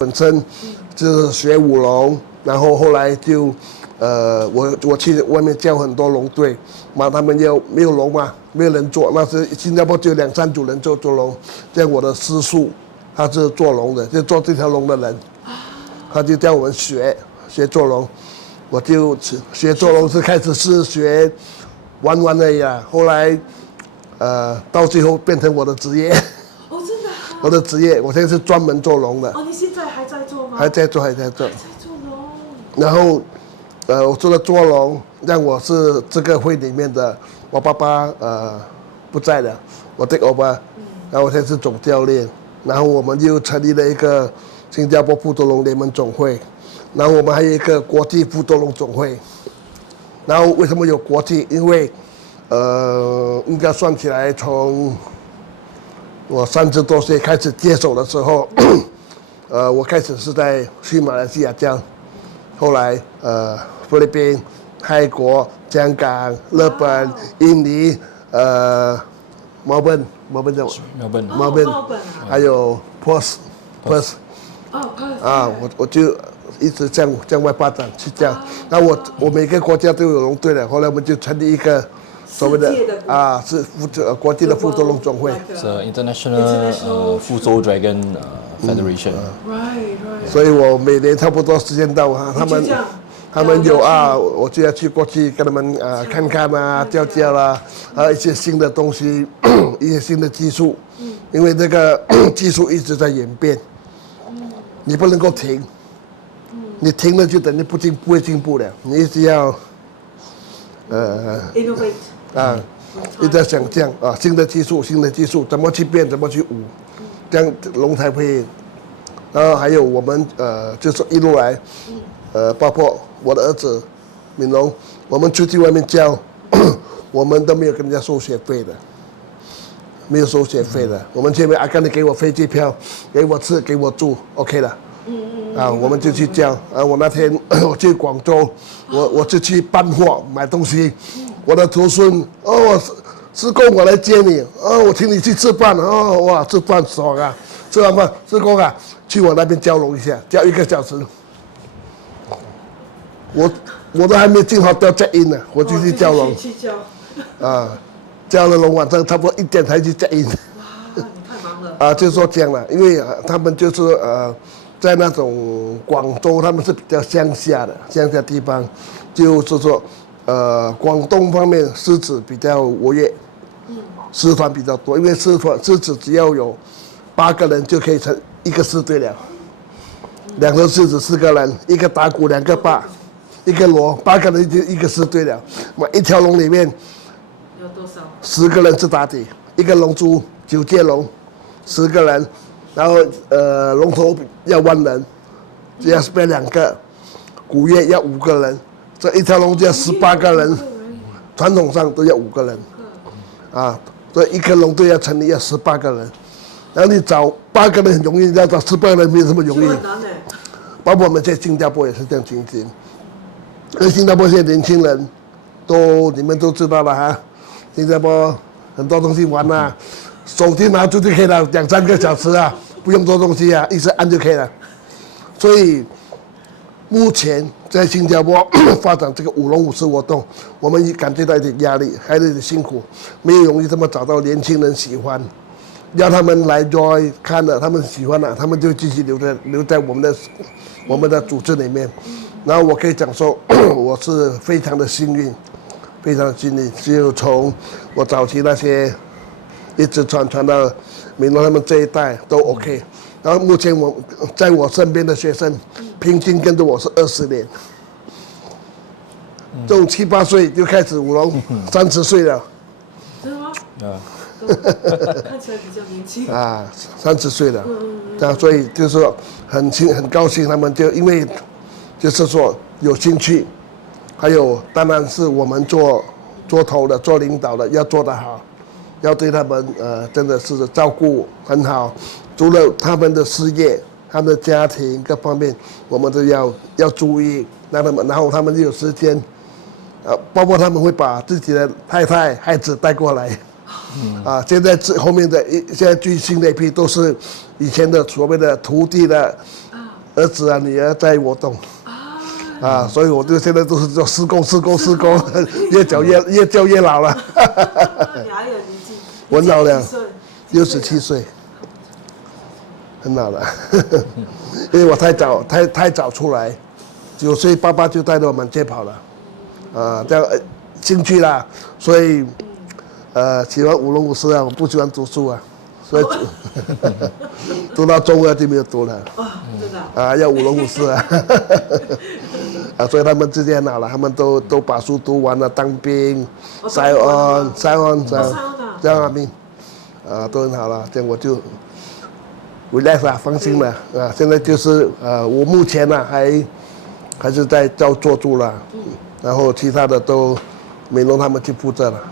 本身就是学舞龙，然后后来就我去外面教很多龙队，嘛他们没有龙嘛，没有人做，那时新加坡就2、3组人做龙，这样我的师叔他是做龙的，就做这条龙的人，他就教我们学做龙，我就学做龙是开始是学玩而已啊，后来到最后变成我的职业。哦，真的、啊。我的职业，我现在是专门做龙的。哦，你现在还在做吗？还在做。还在做龙。然后，我除了做龙，让我是这个会里面的，我爸爸不在了，我take over，然后我现在是总教练，然后我们又成立了一个新加坡富多龙联盟总会，然后我们还有一个国际富多龙总会，然后为什么有国际？因为应该算起来从我30多岁开始接手的时候，我开始是去马来西亚教，后来菲律宾、泰国、香港、日本、印尼，墨本，还有 Perth，我就一直向外发展去教。那我每个国家都有龙队的，后来我们就成立一个。所谓的是国际的富州龙总会，是 International 福州 Dragon Federation。所以我每年差不多时间到啊，他们有我就要去过去跟他们看看啊，教啦，还有一些新的东西，一些新的技术，因为这个技术一直在演变，你不能够停，你停了就等于不会进步了，你一直要innovate。一直在想这样新的技术怎么去变，怎么去舞，这样龙才会。然后还有我们就是一路来，包括我的儿子敏龙，我们出去外面教，我们都没有跟人家收学费的，没有收学费的。我们前面阿甘你给我飞机票，给我吃，给我住 ，OK 了。我们就去教。我那天我去广州，我就去办货买东西。我的徒孙师公我来接你，我请你去吃饭，哇，吃饭爽啊！吃完饭，师公去我那边教龙一下，教1个小时。我都还没进好到 check in 呢，我就去教龙。去教。教了龙，晚上差不多1点才去 check in。哇，你太忙了。有多少？10个人是打底，一个龙珠9节龙，10个人，然后龙头要1人，只要是背2个，鼓乐要5个人。这一条龙就要18个人，传统上都要5个人，所以一个龙队要成立要18个人，然后你找8个人很容易，要找18个人没有这么容易。包括我们在新加坡也是这样情形，因为新加坡现在年轻人你们都知道了哈，新加坡很多东西玩啊，手机拿出就可以了，2、3个小时啊，不用做东西啊，一直按就可以了，所以。目前在新加坡发展这个舞龙舞狮活动，我们也感觉到一点压力，还有一点辛苦，没有容易这么找到年轻人喜欢，要他们来 join 看了，他们喜欢了，他们就继续留在我们的组织里面。然后我可以讲说，我是非常的幸运，就从我早期那些一直传到敏龙他们这一代都 OK。然后目前在我身边的学生，平均跟着我是20年，这种7、8岁就开始舞龙，30岁了。真的吗？看起来比较年轻。30岁了，所以就是说很高兴，他们就因为就是说有兴趣，还有当然是我们做头的、做领导的要做得好，要对他们真的是照顾很好。除了他们的事业、他们的家庭各方面，我们都要注意，让他们，然后他们就有时间，包括他们会把自己的太太、孩子带过来，现在后面的现在最新的一批都是以前的所谓的徒弟的儿子啊女儿在活动。所以我就现在都是做施工，越教越老了。你还有年纪？我老了几，67岁，很老了。因为我太早出来，9岁爸爸就带着我们街跑了，这样兴趣啦，所以喜欢舞龙舞狮啊，我不喜欢读书啊，所以读到中二就没有读了。真的。要舞龙舞狮啊。所以他们之间好了，他们都把书读完了，当兵，塞安这样兵，都很好了，这样我就 relax 了，放心了现在就是我目前呢还是在做住了，然后其他的都美容他们去负责了，